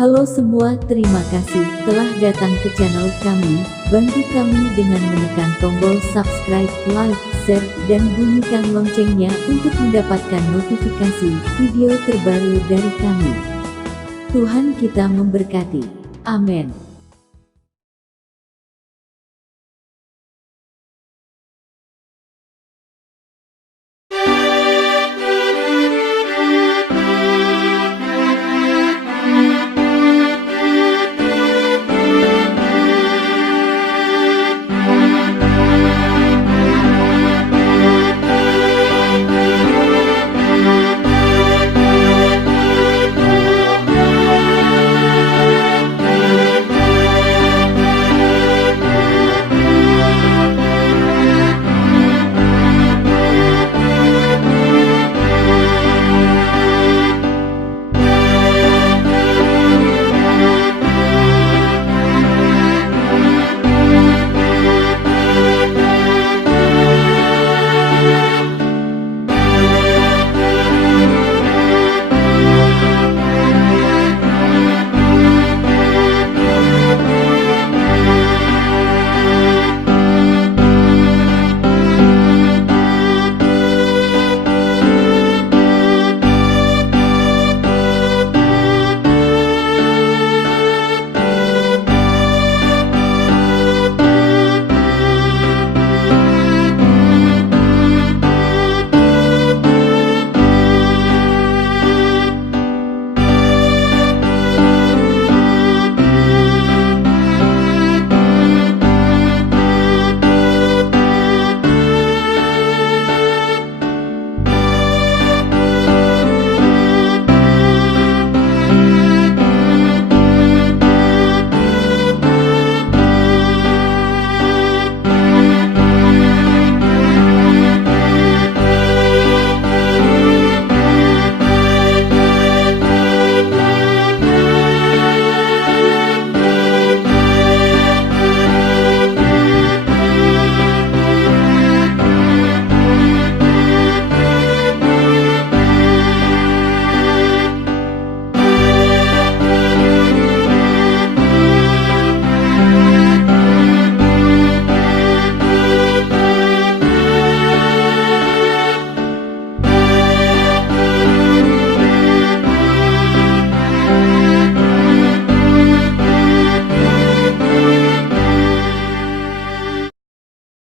Halo semua, terima kasih telah datang ke channel kami. Bantu kami dengan menekan tombol subscribe, like, share, dan bunyikan loncengnya untuk mendapatkan notifikasi video terbaru dari kami. Tuhan kita memberkati. Amin.